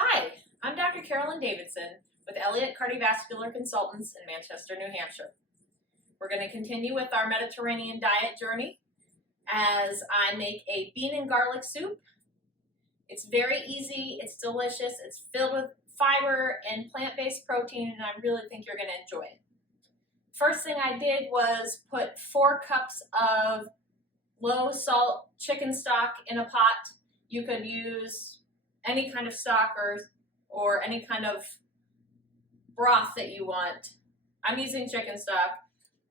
Hi, I'm Dr. Carolyn Davidson with Elliot Cardiovascular Consultants in Manchester, New Hampshire. We're going to continue with our Mediterranean diet journey as I make a bean and garlic soup. It's very easy, it's delicious, it's filled with fiber and plant-based protein, and I really think you're going to enjoy it. First thing I did was put 4 cups of low salt chicken stock in a pot. You could use any kind of stock or any kind of broth that you want. I'm using chicken stock,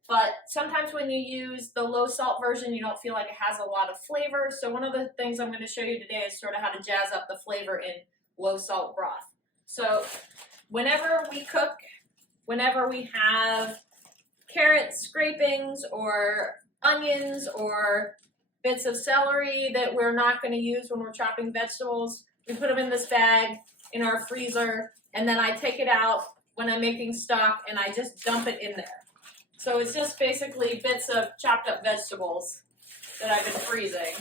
but sometimes when you use the low salt version, you don't feel like it has a lot of flavor. So one of the things I'm going to show you today is sort of how to jazz up the flavor in low salt broth. So whenever we cook, whenever we have carrot scrapings or onions or bits of celery that we're not going to use when we're chopping vegetables, we put them in this bag in our freezer, and then I take it out when I'm making stock and I just dump it in there. So it's just basically bits of chopped up vegetables that I've been freezing.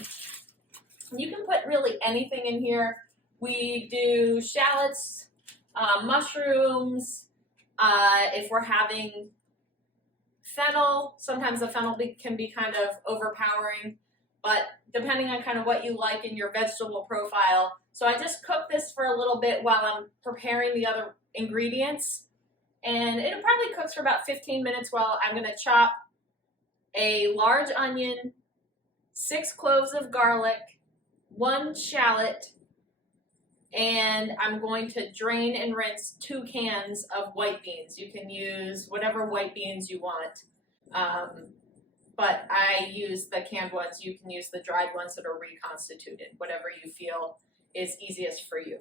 You can put really anything in here. We do shallots, mushrooms, if we're having fennel, sometimes the fennel can be kind of overpowering, but depending on kind of what you like in your vegetable profile. So I just cook this for a little bit while I'm preparing the other ingredients. And it probably cooks for about 15 minutes while I'm going to chop a large onion, 6 cloves of garlic, 1 shallot, and I'm going to drain and rinse 2 cans of white beans. You can use whatever white beans you want. But I use the canned ones. You can use the dried ones that are reconstituted, whatever you feel is easiest for you.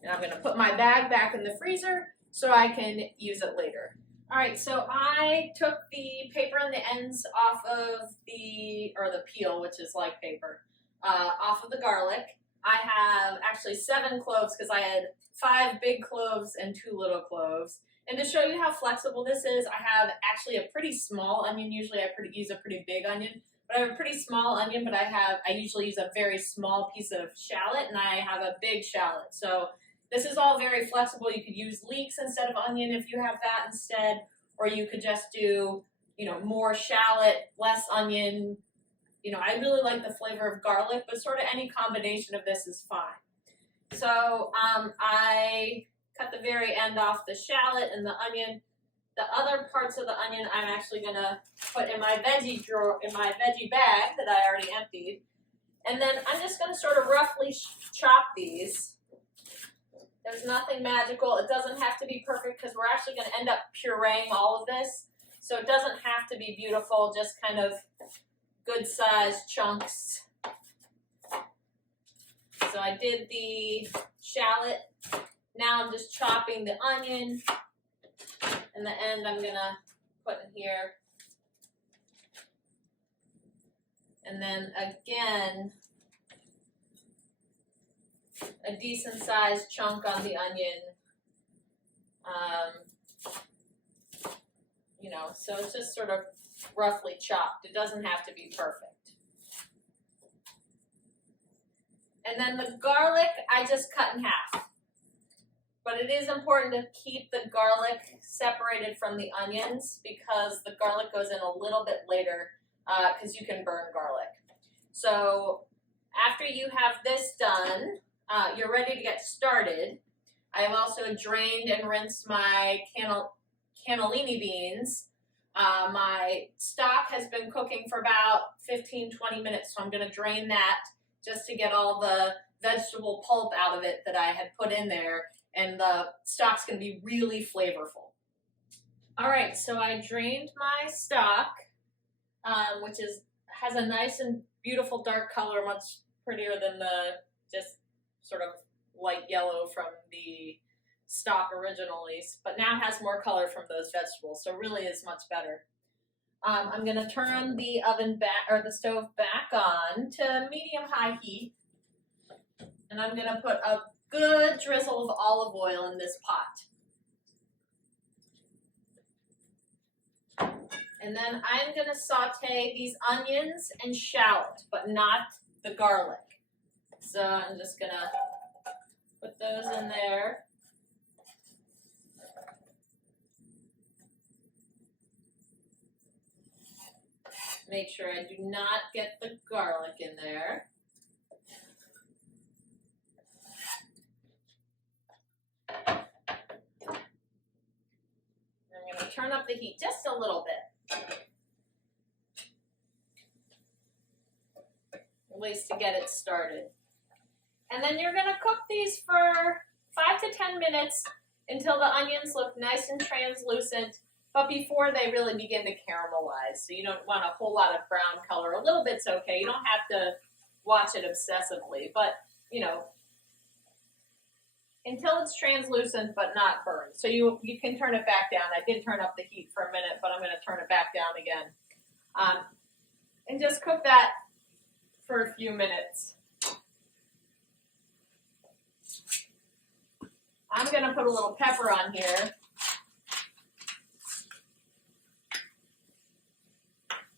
And I'm going to put my bag back in the freezer so I can use it later. All right, so I took the paper and the ends off of the peel, which is like paper, off of the garlic. I have actually 7 cloves because I had 5 big cloves and 2 little cloves. And to show you how flexible this is, I have actually a pretty small onion. Usually I use a pretty big onion, but I have a pretty small onion, but I usually use a very small piece of shallot, and I have a big shallot. So this is all very flexible. You could use leeks instead of onion if you have that instead, or you could just do, more shallot, less onion. I really like the flavor of garlic, but sort of any combination of this is fine. So I cut the very end off the shallot and the onion. The other parts of the onion I'm actually going to put in my veggie drawer, in my veggie bag that I already emptied. And then I'm just going to sort of roughly chop these. There's nothing magical. It doesn't have to be perfect because we're actually going to end up pureeing all of this. So it doesn't have to be beautiful, just kind of good sized chunks. So I did the shallot. Now I'm just chopping the onion, and the end I'm gonna put in here. And then again, a decent sized chunk on the onion. So it's just sort of roughly chopped. It doesn't have to be perfect. And then the garlic, I just cut in half. But it is important to keep the garlic separated from the onions because the garlic goes in a little bit later because you can burn garlic. So after you have this done, you're ready to get started. I have also drained and rinsed my cannellini beans. My stock has been cooking for about 15-20 minutes, so I'm going to drain that just to get all the vegetable pulp out of it that I had put in there, and the stock's going to be really flavorful. All right, so I drained my stock, which has a nice and beautiful dark color, much prettier than the just sort of light yellow from the stock originally, but now it has more color from those vegetables, so really is much better. I'm going to turn the oven back, or the stove back on to medium-high heat, and I'm going to put a good drizzle of olive oil in this pot. And then I'm going to saute these onions and shallot, but not the garlic. So I'm just going to Put those in there. Make sure I do not get the garlic in there. I'm going to turn up the heat just a little bit. At least to get it started. And then you're going to cook these for 5 to 10 minutes until the onions look nice and translucent, but before they really begin to caramelize. So you don't want a whole lot of brown color. A little bit's okay. You don't have to watch it obsessively, but, you know, until it's translucent but not burned. So you can turn it back down. I did turn up the heat for a minute, but I'm going to turn it back down again. And just cook that for a few minutes. I'm going to put a little pepper on here.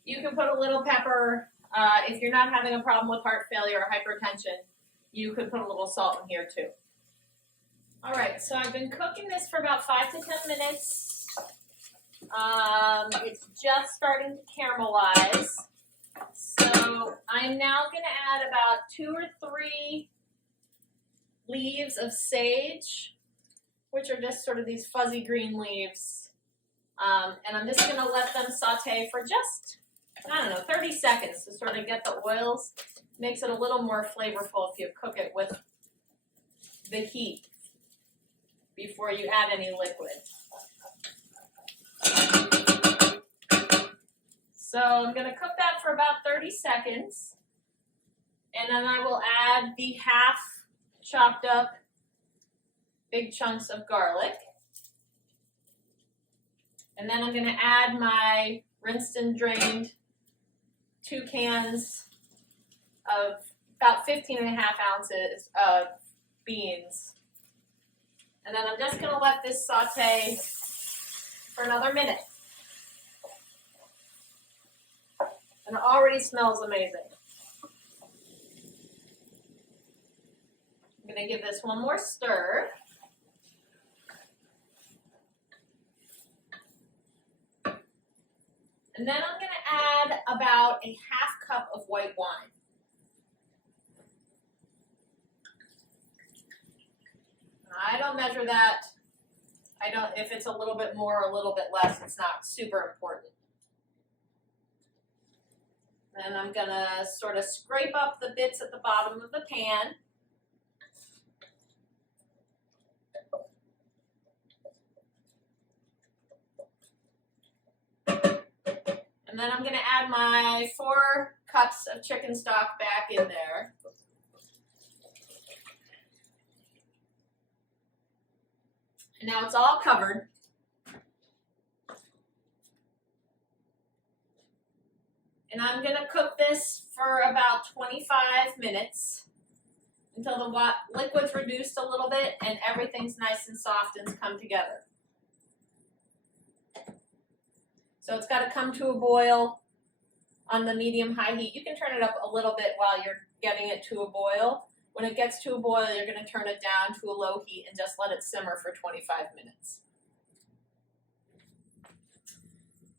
You can put a little pepper if you're not having a problem with heart failure or hypertension. You could put a little salt in here too. All right, so I've been cooking this for about 5 to 10 minutes. It's just starting to caramelize. So I'm now going to add about 2 or 3 leaves of sage, which are just sort of these fuzzy green leaves. And I'm just going to let them saute for just, I don't know, 30 seconds to sort of get the oils. Makes it a little more flavorful if you cook it with the heat before you add any liquid. So I'm going to cook that for about 30 seconds. And then I will add the half chopped up big chunks of garlic. And then I'm going to add my rinsed and drained 2 cans of about 15.5 ounces of beans. And then I'm just going to let this saute for another minute. And it already smells amazing. I'm going to give this one more stir. And then I'm going to add about a half cup of white wine. I don't measure that. If it's a little bit more or a little bit less, it's not super important. And I'm going to sort of scrape up the bits at the bottom of the pan. And then I'm going to add my 4 cups of chicken stock back in there. And now it's all covered. And I'm going to cook this for about 25 minutes until the liquid's reduced a little bit and everything's nice and soft and come together. So it's got to come to a boil on the medium-high heat. You can turn it up a little bit while you're getting it to a boil. When it gets to a boil, you're going to turn it down to a low heat and just let it simmer for 25 minutes.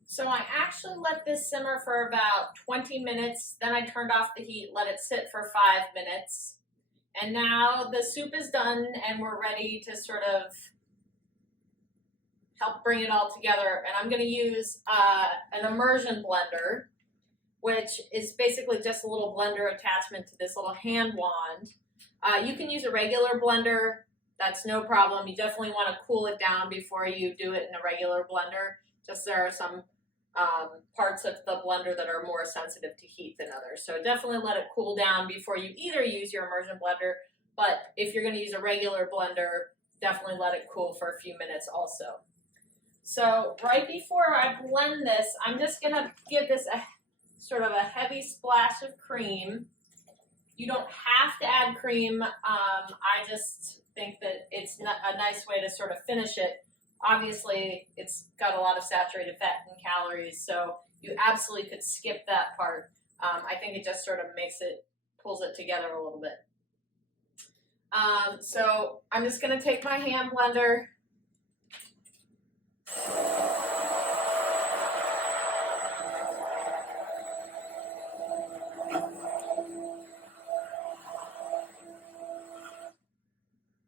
So I actually let this simmer for about 20 minutes. Then I turned off the heat, let it sit for 5 minutes. And now the soup is done and we're ready to sort of help bring it all together. And I'm going to use an immersion blender, which is basically just a little blender attachment to this little hand wand. You can use a regular blender. That's no problem. You definitely want to cool it down before you do it in a regular blender. Just there are some parts of the blender that are more sensitive to heat than others. So definitely let it cool down before you either use your immersion blender, but if you're going to use a regular blender, definitely let it cool for a few minutes also. So right before I blend this, I'm just going to give this a sort of a heavy splash of cream. You don't have to add cream. I just think that it's a nice way to sort of finish it. Obviously, it's got a lot of saturated fat and calories, so you absolutely could skip that part. I think it just sort of pulls it together a little bit. So I'm just going to take my hand blender.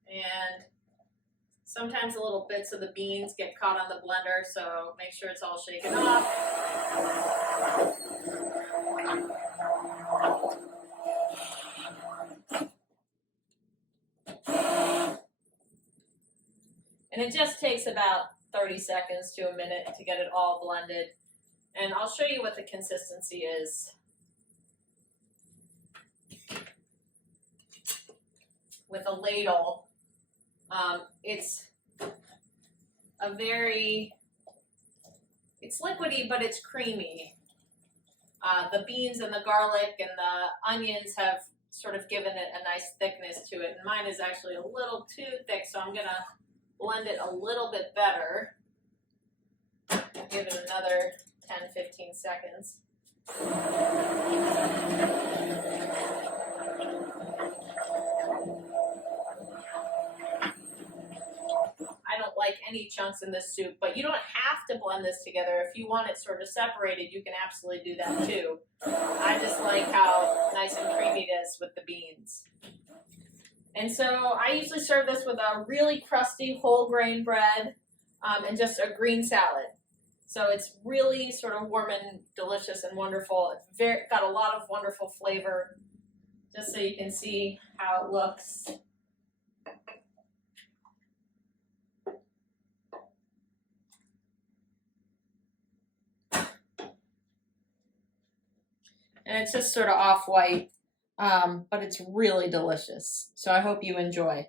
And sometimes the little bits of the beans get caught on the blender, so make sure it's all shaken off. And it just takes about 30 seconds to a minute to get it all blended. And I'll show you what the consistency is. With a ladle, it's liquidy, but it's creamy. The beans and the garlic and the onions have sort of given it a nice thickness to it, and mine is actually a little too thick, so I'm gonna blend it a little bit better. Give it another 10-15 seconds. I don't like any chunks in this soup, but you don't have to blend this together. If you want it sort of separated, you can absolutely do that too. I just like how nice and creamy it is with the beans. And so I usually serve this with a really crusty whole grain bread and just a green salad. So it's really sort of warm and delicious and wonderful. It's got a lot of wonderful flavor, just so you can see how it looks. And it's just sort of off-white, but it's really delicious. So I hope you enjoy.